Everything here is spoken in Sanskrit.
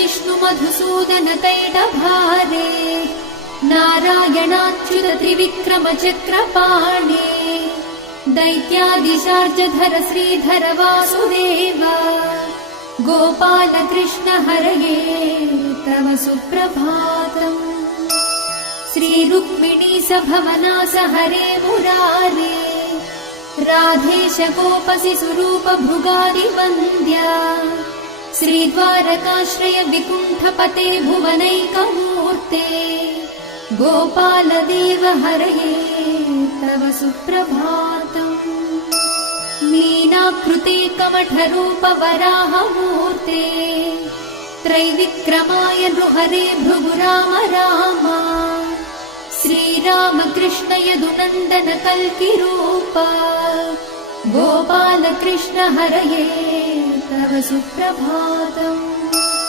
विष्णु मधुसूदन कैटभारे नारायणाच्युत त्रिविक्रम चक्रपाणे दैत्यादिशार्जधर श्रीधर वासुदेव गोपाल कृष्ण हरये तव सुप्रभातम्। श्री रुक्मिणी सभवनास हरे मुरारे राधेश गोपसि स्वरूप भृगादि वन्द्या श्रीद्वारकाश्रय विकुण्ठपते भुवनैकमूर्ते गोपाल देव हरये तव सुप्रभातम्। मीनाकृते कमठरूप वराहमूर्ते त्रैविक्रमाय नृहरे भृगु राम राम श्रीराम कृष्ण यदुनन्दन कल्किरूप गोपाल कृष्ण हरये तव सुप्रभातम्।